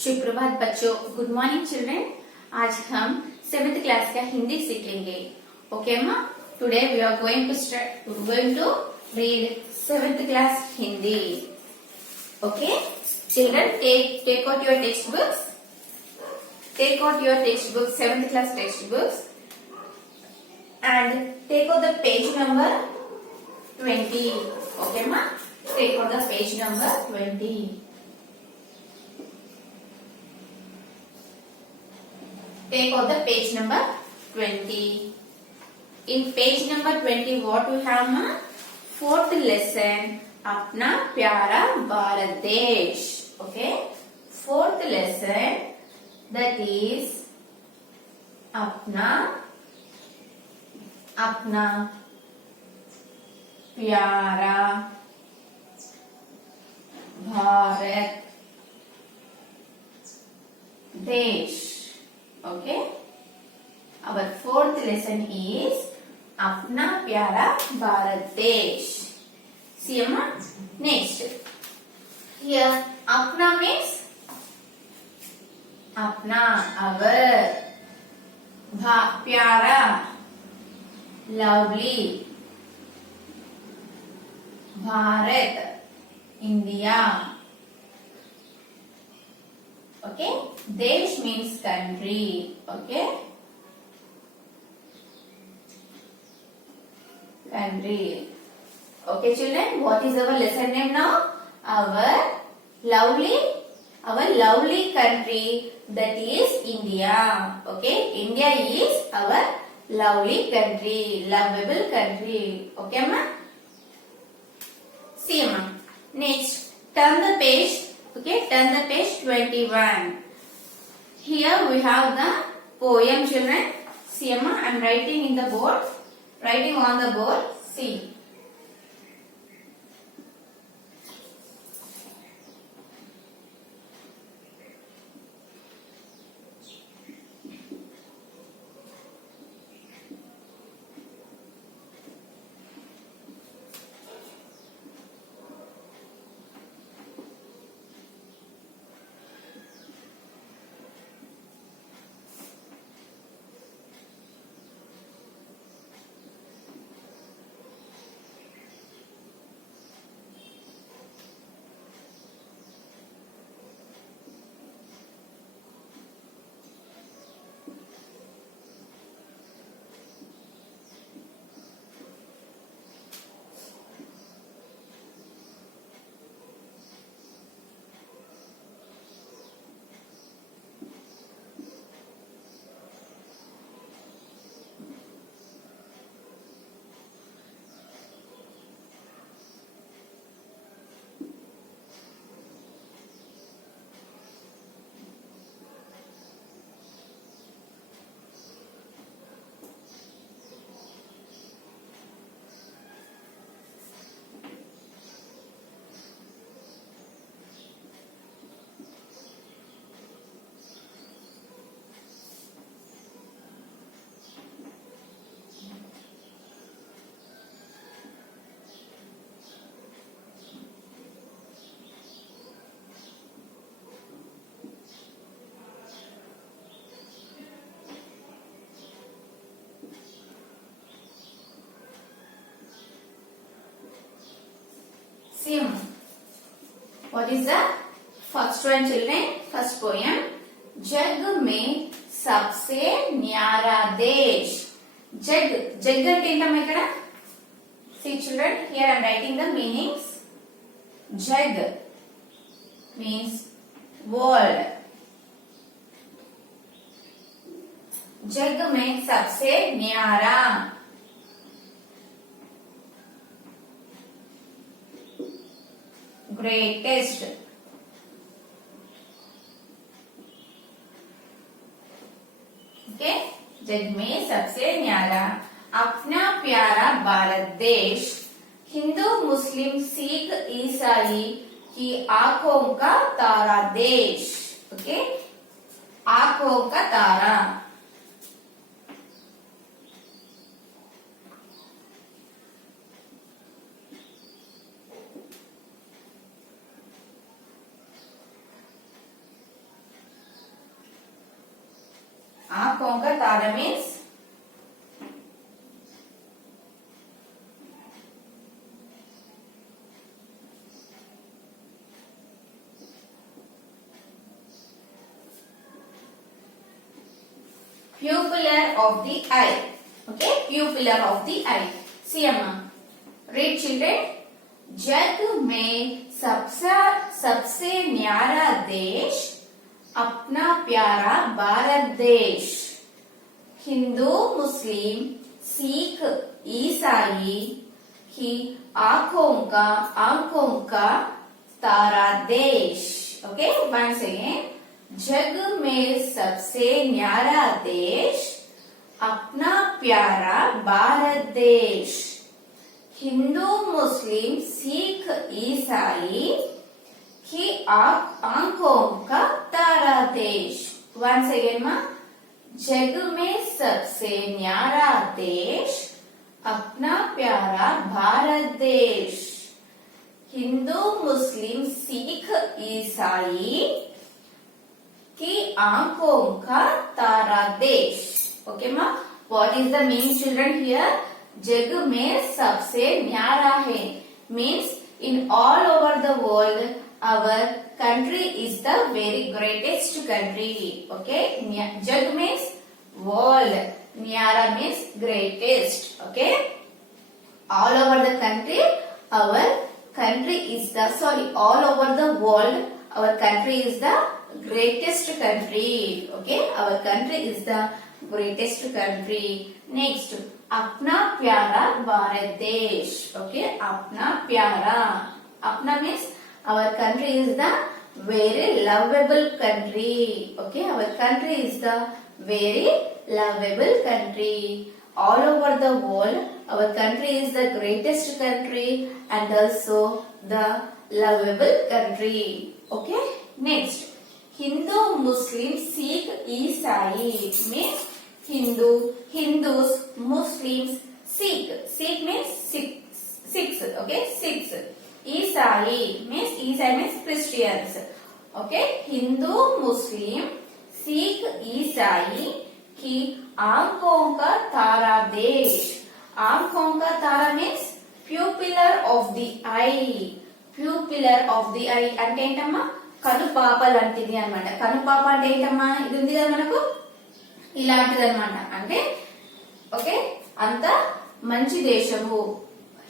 सुप्रभात बच्चों, good morning children. आज हम 7th क्लास का हिंदी सीखेंगे। ओके अम्मा, today we are going to read 7th class Hindi. Okay children, take out your textbooks. Take out your textbooks, 7th class textbooks, and take out the page number 20. Okay अम्मा, take out the page number 20. Take out the page number 20. In page number 20, what we have na? 4th lesson, अपना प्यारा भारत देश. Okay, 4th lesson, that is अपना प्यारा भारत देश. Okay, our 4th lesson is अपना प्यारा भारत देश. See Amma, next here अपना means अपना, our, प्यारा, lovely, Bharat, India. Okay, desh means country. Okay, country. Okay children, what is our lesson name now? Our lovely country, that is India. Okay, India is our lovely country, lovable country. Okay ma? See ma, next turn the page. Okay, turn the page 21. Here we have the poem children. See Amma, I am writing in the board. Writing on the board. See. See Amma, what is the first one children? First poem. जग में सबसे न्यारा देश. जग అంటే ఏంటమ్మా ఇక్కడ? See children, here I am writing the meanings. Jag means world. जग में सबसे न्यारा, greatest. Okay, जग में सबसे न्यारा अपना प्यारा भारत देश, हिंदू मुस्लिम सिख ईसाई की आंखों का तारा देश. ओके, आंखों का तारा. आंखों का तारा means pupillary of the eye. Okay, pupillary of the eye. See Amma. Read children. जग में सबसे न्यारा देश अपना प्यारा भारत देश. हिंदू मुस्लिम सिख ईसाई की आंखों का तारा देश. Okay, once again. जग में सबसे न्यारा देश अपना प्यारा भारत देश. हिंदू मुस्लिम सिख ईसाई की आंखों का तारा देश. once again माँ. जग में सबसे न्यारा देश अपना प्यारा भारत देश. हिंदू मुस्लिम सिख ईसाई की आंखों का तारा देश. ओके माँ. What is the meaning children here? जग में सबसे न्यारा है means in all over the world our country is the very greatest country. Okay, जग मीन्स वर्ल्ड, न्यारा means greatest. Okay, all over the country our country is the all over the world our country is the greatest country. Okay, our country is the greatest country. Next, अपना प्यारा भारत देश. Okay, अपना प्यारा. अपना means our country is the very lovable country. Okay, our country is the very lovable country. All over the world our country is the greatest country and also the lovable country. Okay, next, Hindu Muslim Sikh Isai means Hindus, Muslims, Sikh means six. Okay, six. Isai means Christians. Okay, Hindu, Muslim, Sikh, Isai की आंखों का तारा देश. आंखों का तारा means pupillary of the eye. Pupillary of the eye అంటే ఏంటమ్మా? కనుపాప లాంటిది అన్నమాట. కనుపాప అంటే ఏంటమ్మా? ఇది ఉంది కదా మనకు, ఇలాంటిది అన్నమాట. అంటే ఓకే, అంత మంచి దేశము.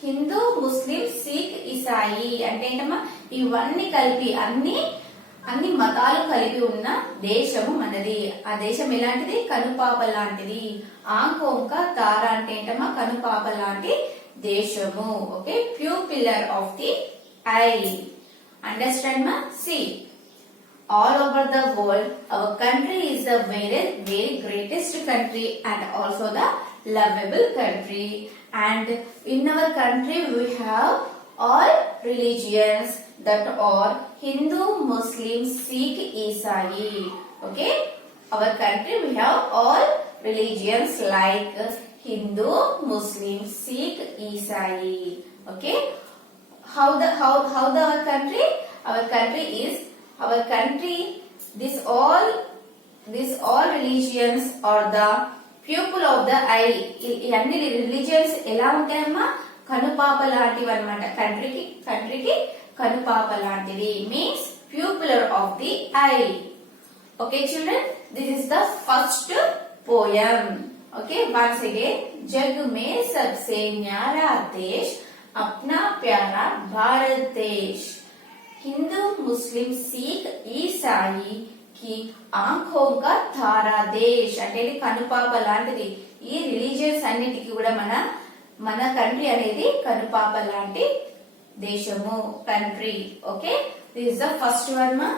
హిందూ ముస్లిం సిక్ ఇసాయి అంటే ఏంటమ్మా? ఇవన్నీ కలిపి అన్ని మతాలు కలిపి ఉన్న దేశము మనది. ఆ దేశం ఎలాంటిది? కనుపాప లాంటిది. ఆంఖోంక తార అంటే ఏంటమ్మా? కనుపాప లాంటి దేశము. Okay, pupillar of the eye. Understand మా? See all over the world our country is the very greatest country and also the lovable country. And in our country we have all religions that are Hindu, Muslim, Sikh, Isai. Okay, our country we have all religions like Hindu, Muslim, Sikh, Isai. Okay, how the our country? Our country is this all religions are the pupil of the eye. ఈ అన్ని religions ఎలా ఉంటాయమ్మా? కనుపాప లాంటివి అన్నమాట. కంట్రీకి కనుపాప లాంటిది means pupillary of the eye. Okay children, this is the first poem. Okay, once again, जग में सबसे न्यारा देश अपना प्यारा भारत देश. हिंदू मुस्लिम सिख ईसाई की आंखों का तारा देश అంటే ఇది కనుపాప లాంటిది. ఈ రిలీజియన్స్ అన్నిటికీ కూడా మన కంట్రీ అనేది కనుపాప లాంటి దేశము, country. Okay, this is the first one మా.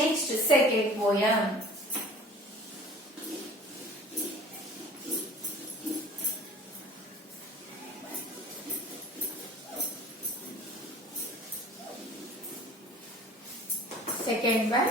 Next second poem. Second one.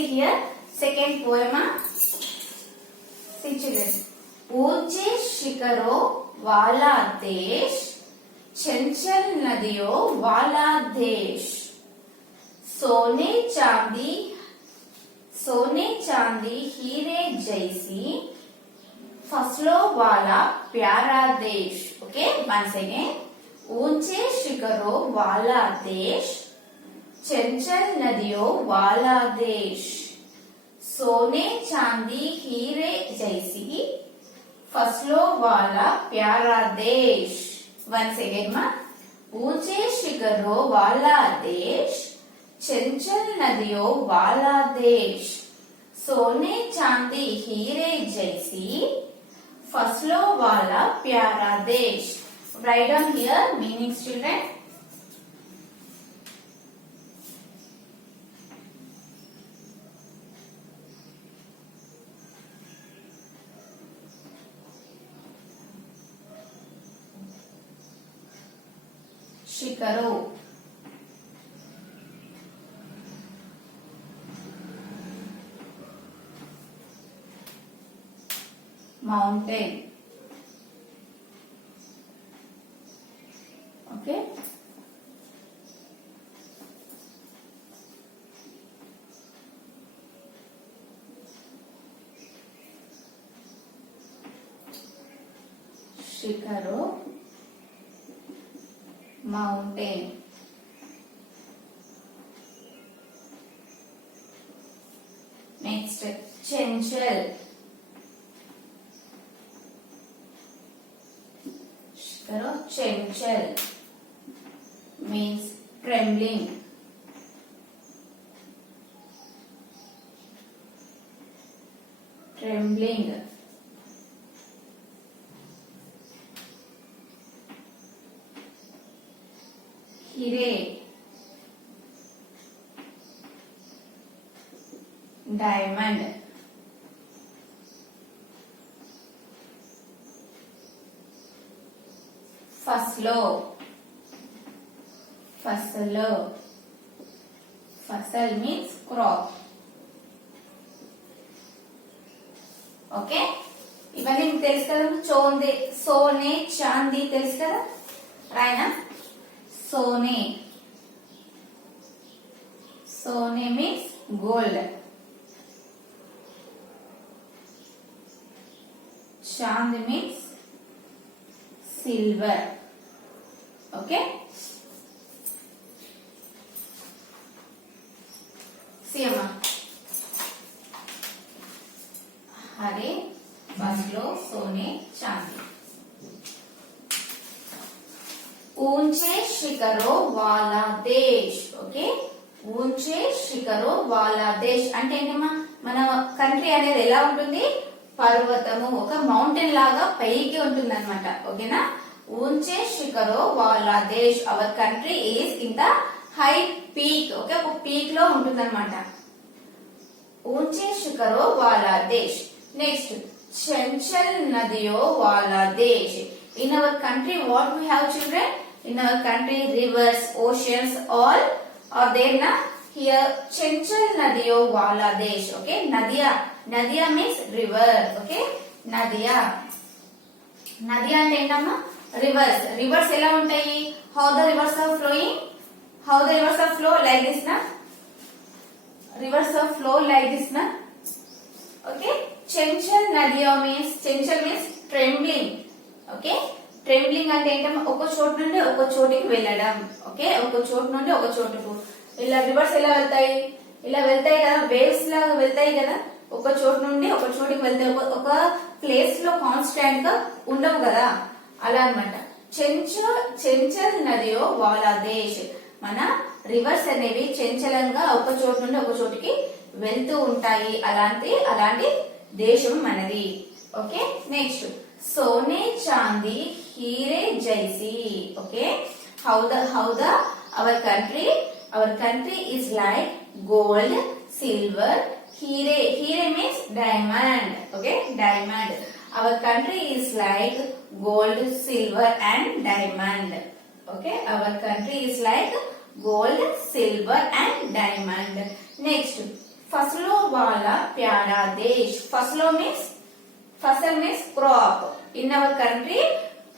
see here second poem. See children, ऊंचे शिखरों वाला देश, चंचल नदियों वाला देश, सोने चांदी हीरे जैसी फसलों वाला प्यारा देश. ओके, once again, ऊंचे शिखरों वाला देश, चंचल नदियों वाला देश, सोने चांदी हीरे जैसी फसलों वाला प्यारा देश. once again ma, ऊंचे शिखरों वाला देश, चंचल नदियों वाला देश, सोने चांदी हीरे जैसी फसलों वाला प्यारा देश. Write down here meanings children. शिखरों, mountain. Okay, शिखरों, mountain. Next, Chanchal. शिखरों Chanchal means trembling. Trembling. हीरे, diamond. फसलों, फसलों, फसल means crop. ఓకే, ఇవన్నీ మీకు తెలుసు కదా. చోందే, సోనే, చాందీ తెలుసు కదా, రాయనా. सोने, सोने means gold. चांद means silver. Okay, see amma, हरे, फसलों, सोने, चांदी. ऊंचे शिखरों वाला देश. ఓకే, ऊंचे शिखरों वाला देश అంటే ఏంటమ్మా, మన కంట్రీ అనేది ఎలా ఉంటుంది, పర్వతము, ఒక మౌంటైన్ లాగా పైకి ఉంటుంది అనమాట. ఓకేనా, ऊंचे शिखरों वाला देश, our country is in the high peak. Okay, ఒక పీక్ లో ఉంటుంది అనమాట. ऊंचे शिखरों वाला देश. నెక్స్ట్, चंचल नदियों वाला देश. In our country, what we have children? In our country, rivers, oceans, all are there na. Here, चंचल नदियों वाला देश. Okay, नदिया, नदिया means river. Okay, नदिया, नदिया అంటే ఏంటమ్మా, rivers. Rivers ఎలా ఉంటాయి? How the rivers are flowing? How the rivers are flow like this na? Rivers are flow like this na. Okay, Chanchal Nadia means, Chanchal means trembling. Okay, trembling అంటే ఏంటంటే ఒక చోటు నుండి ఒక చోటికి వెళ్ళడం. ఓకే, ఒక చోటు నుండి ఒక చోటుకు. ఇలా రివర్స్ ఎలా వెళ్తాయి, ఇలా వెళ్తాయి కదా, వేవ్స్ లాగా వెళ్తాయి కదా, ఒక చోటు నుండి ఒక చోటికి వెళ్తాయి, ఒక ప్లేస్ లో కాన్స్టాంట్ గా ఉండవు కదా, అలా అన్నమాట. చెంచల్ నదియో వాలా దేశ్, మన రివర్స్ అనేవి చంచలంగా ఒక చోటు నుండి ఒక చోటికి వెళ్తూ ఉంటాయి. అలాంటి దేశం మనది. ఓకే, నెక్స్ట్, सोने चांदी हीरे जैसी. Okay, how the our country is like gold, silver, हीरे means diamond. Okay, diamond. Our country is like gold, silver and diamond. Okay, our country is like gold, silver and diamond. Next, फसलों वाला प्यारा देश. फसलों means fasal means crop. In our country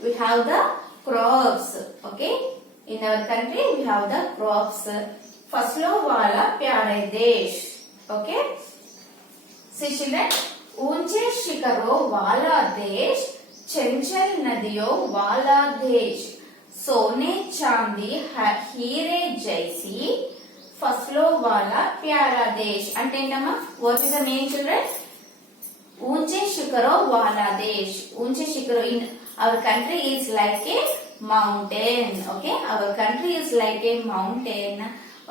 we have the crops. Okay, in our country we have the crops. फसलों वाला प्यारे देश. Okay, see children, ऊंचे शिखरों वाला देश, चंचल नदियों वाला देश, सोने चांदी हीरे जैसी फसलों वाला प्यारा देश. అంటే ఏంటమ్మా, what is the meaning children? ऊंचे शिखरों वाला देश. ऊंचे शिखरों, in our country is like a mountain. Okay, our country is like a mountain.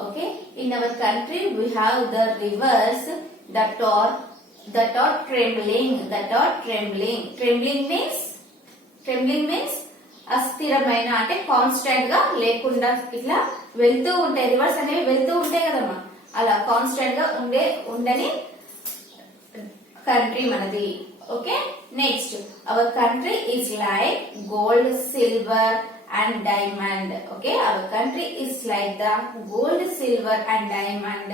Okay, in our country we have the rivers that are trembling. Trembling means అస్థిరమైన, అంటే constant గా లేకుండా ఇట్లా వెళ్తూ ఉంటాయి. రివర్స్ అనేవి వెళ్తూ ఉంటాయి కదమ్మా, అలా కాన్స్టెంట్ గా ఉండని కంట్రీ మనది. Okay, next, our country is like gold, silver and diamond. Okay, our country is like the gold, silver and diamond.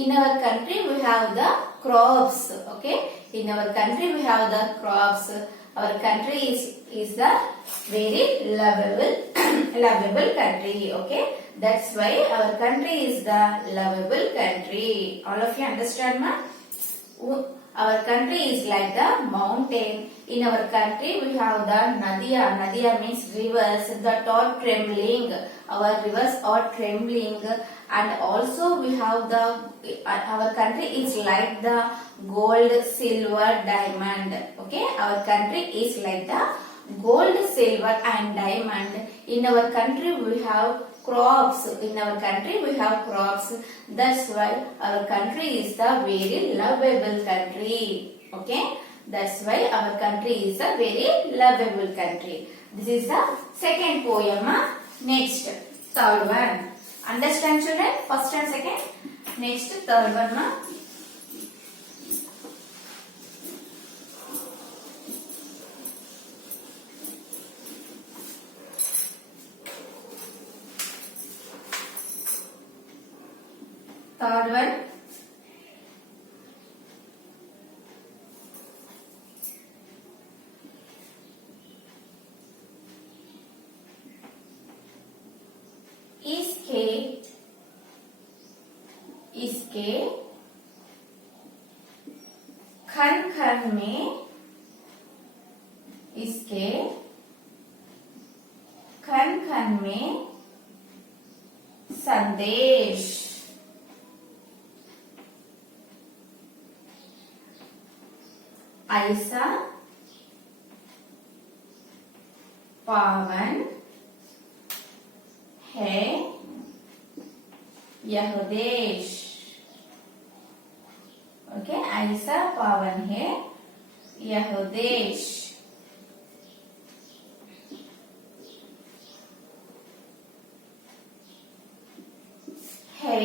In our country we have the crops. Okay, in our country we have the crops. Our country is the very lovable country. Okay, that's why our country is the lovable country. All of you understand, ma? Our country is like the mountain. In our country we have the nadia means rivers that are trembling. Our rivers are trembling. And also we have our country is like the gold, silver, diamond. Okay, our country is like the gold, silver and diamond. In our country we have crops. In our country we have crops. That's why our country is the very lovable country. Okay, that's why our country is a very lovable country. This is the second poem. Next, third one. Understand children? First and second. Next, third one. Third one. इसके खन खन में, इसके खन खन में संदेश. ऐसा पावन है यह देश. ओके, ऐसा पावन है यह देश. है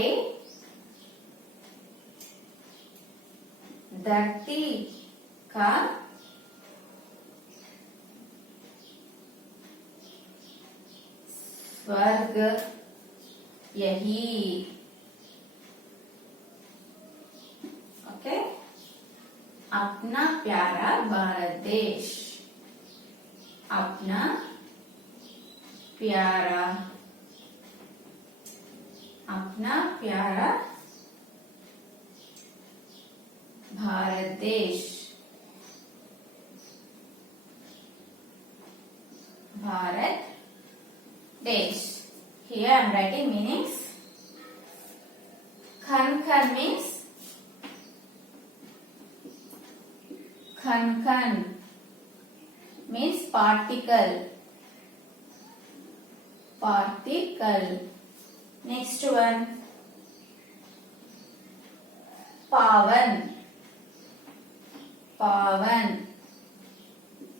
धरती का स्वर्ग यही. ओके, अपना प्यारा भारत देश. अपना प्यारा भारत देश. भारत देश. Here I am writing meanings. Khan means khan means particle. Next one, pavan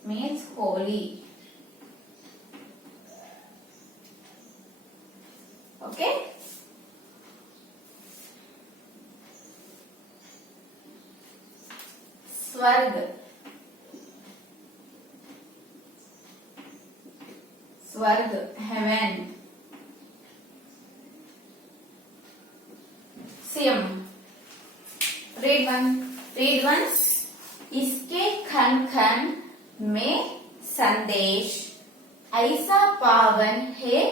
means holy. Okay, स्वर्ग heaven. Read once. इसके खन खन में संदेश, ऐसा पावन है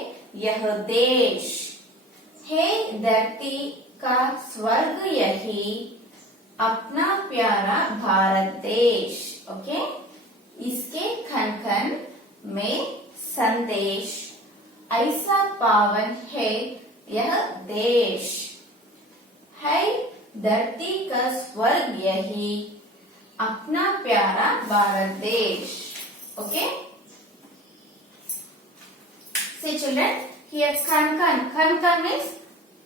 यह देश, है धरती का स्वर्ग यही, अपना प्यारा भारत देश. ओके, इसके खन खन में संदेश, ऐसा पावन है यह देश, है धरती का स्वर्ग यही, अपना प्यारा भारत देश. Okay, see children, here kan means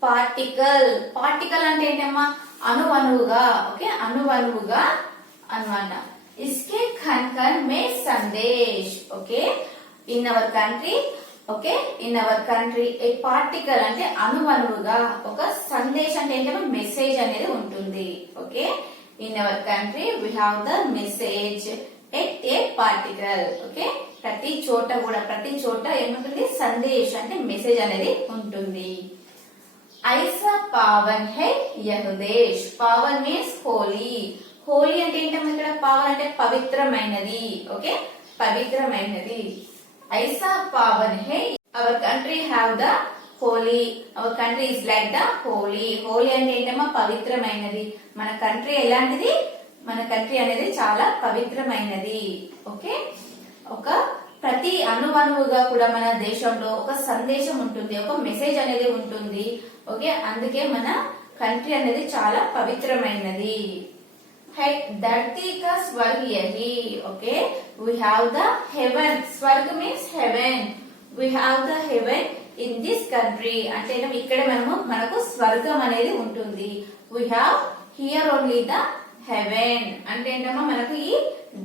particle. Particle అంటే ఏంటమ్మా, అణువణువుగా. ఓకే, అణువణువుగా అన్నమాట. इसके खन खन में संदेश. Okay, in our country, okay, in our country a particle అంటే అణువణువుగా ఒక సందేశం అంటే ఏంటంటే మెసేజ్ అనేది ఉంటుంది. Okay, in our country we have the message at a particle. Okay, ప్రతి చోట ఏముంటుంది, సందేశం అంటే మెసేజ్ అనేది ఉంటుంది. ఐసా పావన్ హై యహ్ దేశ్. పావన్ మీన్స్ హోలీ. హోలీ అంటే ఏంటమ్మా ఇక్కడ, పావన్ అంటే పవిత్రమైనది. ఓకే, పవిత్రమైనది. ఐసా పావన్ హై, our country have the holy, our country is like the holy. Holy అంటే ఏంటమ్మా, పవిత్రమైనది. మన కంట్రీ ఎలాంటిది, మన కంట్రీ అనేది చాలా పవిత్రమైనది. ఓకే, ఒక ప్రతి అణువణువుగా కూడా మన దేశంలో ఒక సందేశం ఉంటుంది, ఒక మెసేజ్ అనేది ఉంటుంది. ఓకే, అందుకే మన కంట్రీ అనేది చాలా పవిత్రమైనది. धरती का स्वर्ग यही. Okay, we have the heaven. स्वर्ग means heaven. We have the heaven in this country. అంటే ఇక్కడ మనకు స్వర్గం అనేది ఉంటుంది. We have here only the heaven. అంటే ఏంటమ్మా, మనకు ఈ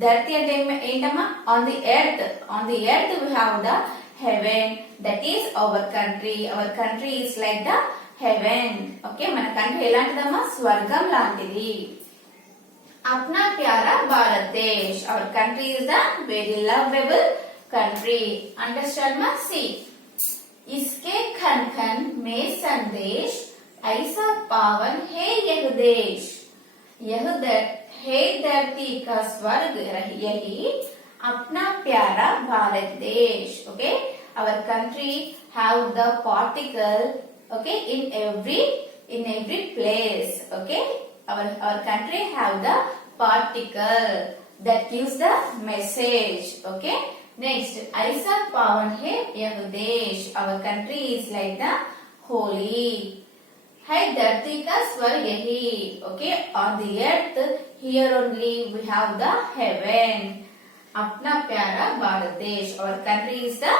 ధరతి అంటే ఏంటమ్మా, on the earth we have the heaven. That is our country. Our country is like the heaven. Okay, మన కంట్రీ ఎలాంటిదమ్మా, స్వర్గం లాంటిది. अपना प्यारा भारत देश. Our country is the very lovable country. Understand ma? See. इसके खन खन में संदेश, ऐसा पावन है यह देश, यह है धरती का स्वर्ग यही, अपना प्यारा भारत देश. Okay, our country have the particle. Okay, in every place. Okay, our country have the particle that gives the message. Okay, next, ऐसा पावन है यह देश. Our country is like the holy, है धरती का स्वर्ग यही. Okay, on the earth here only we have the heaven. अपना प्यारा भारत देश. Our country is the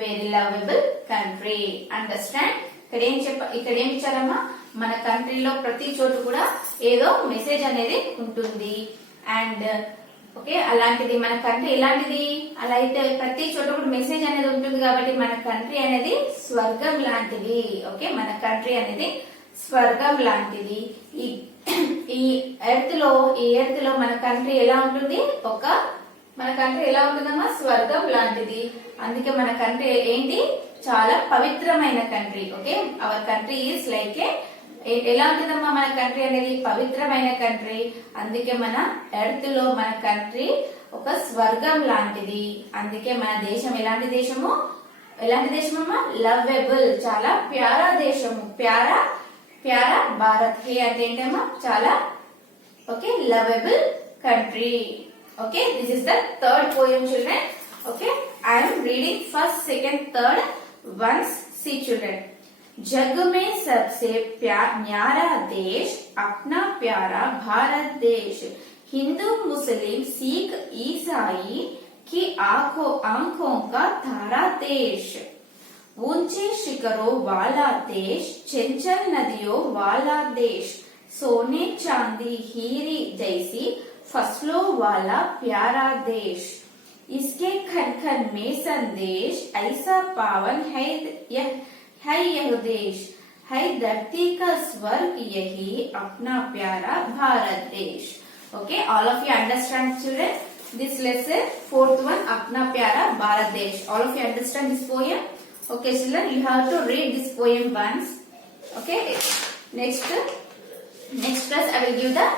very lovable country. Understand? ఇక్కడ ఏం ఇచ్చారమ్మా, మన కంట్రీలో ప్రతి చోటు కూడా ఏదో మెసేజ్ అనేది ఉంటుంది. అండ్ ఓకే, అలాంటిది మన కంట్రీ ఎలాంటిది, అలా అయితే ప్రతి చోట కూడా మెసేజ్ అనేది ఉంటుంది. కాబట్టి మన కంట్రీ అనేది స్వర్గం లాంటిది. ఓకే, మన కంట్రీ అనేది స్వర్గం లాంటిది. ఈ ఎర్త్ లో మన కంట్రీ ఎలా ఉంటుంది, మన కంట్రీ ఎలా ఉంటుందమ్మా, స్వర్గం లాంటిది. అందుకే మన కంట్రీ ఏంటి, చాలా పవిత్రమైన country. Okay, our country is like ఎలా ఉంటుందమ్మా, మన కంట్రీ అనేది పవిత్రమైన కంట్రీ. అందుకే మన ఎర్త్ లో మన కంట్రీ ఒక స్వర్గం లాంటిది. అందుకే మన దేశం ఎలాంటి దేశమమ్మా, లవబుల్, చాలా ప్యారా దేశము. ప్యారా భారత్ హే అంటే ఏంటమ్మా, చాలా okay lovable country. Okay, this is the third poem, children. Okay, I am reading first, second, third. Once, see children. जग में सबसे न्यारा देश, अपना प्यारा भारत देश, हिंदू मुस्लिम सिख ईसाई की आंखों का तारा देश, ऊंचे शिखरों वाला देश, चंचल नदियों वाला देश, सोने चांदी हीरे जैसी फसलों वाला प्यारा देश, इसके खन खन में संदेश, ऐसा पावन है यह देश, है धरती का स्वर्ग यही, अपना प्यारा भारत देश. Okay, all of you understand children this lesson, fourth one, अपना प्यारा भारत देश. All of you understand this poem? Okay children, you have to read this poem once. Okay, next class I will give the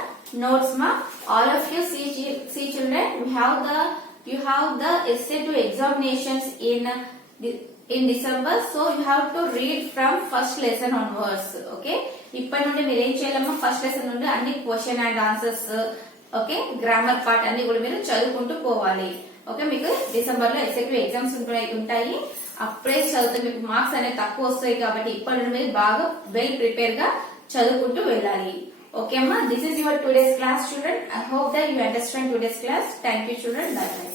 notes ma. All of you see children, you have the essay to examinations in December, so you have to read from first lesson onwards. Okay, ఇప్పటి నుండి మీరు ఏం చేయాలమ్మా, first lesson నుండి అన్ని question and answers, okay, grammar part అన్ని కూడా మీరు చదువుకుంటూ పోవాలి. ఓకే, మీకు డిసెంబర్ లో ఎస్ఏక్యూ ఎగ్జామ్స్ ఉంటాయి. అప్పుడే చదివితే మీకు మార్క్స్ అనేవి తక్కువ వస్తాయి కాబట్టి ఇప్పటి నుండి మీరు బాగా వెల్ ప్రిపేర్ గా చదువుకుంటూ వెళ్ళాలి. ఓకే అమ్మా, this is your today's class children. I hope that you understand today's class. Thank you children. Bye bye.